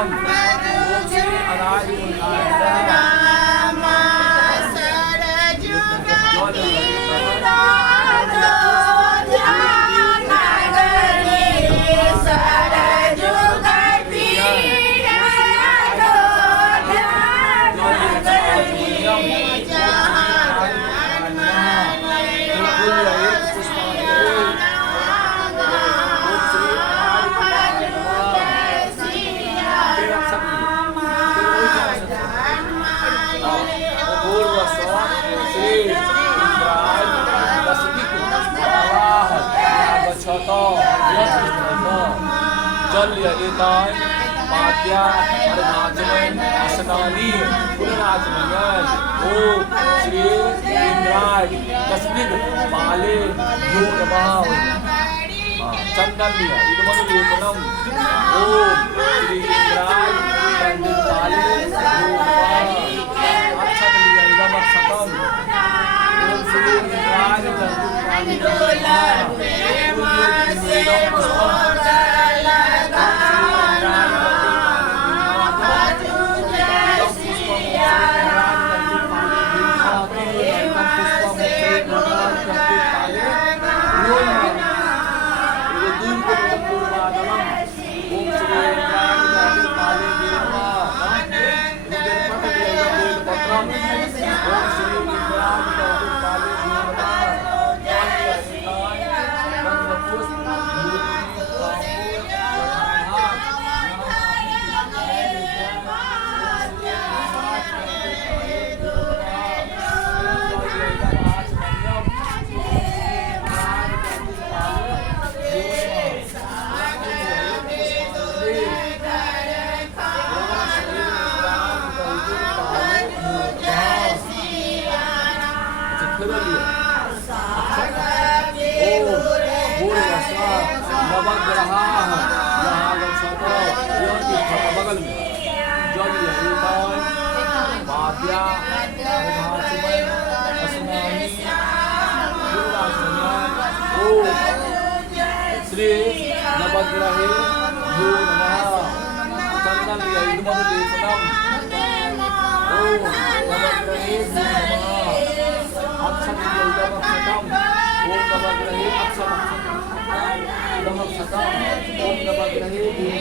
शतम ओम श्री अनाज जल एताय पाद्या अरुणाचलन असनानी पुनराचमन ओम श्री इंद्राय तस्मिन् बाले यो नमः चंदन लिया इदमनु लेपनम ओम श्री इंद्राय तस्मिन् बाले यो नमः अक्षत लिया इदम शतम ओम श्री इंद्राय तस्मिन् बाले यो नमः श्री नवग्रहे यो नमः चंदन लिया इदमनु लेपनम ओम नवग्रहे यो नमः अक्षत लिया इदम शतम ओम नवग्रहे अक्षत इदम शतम ओम नवग्रहे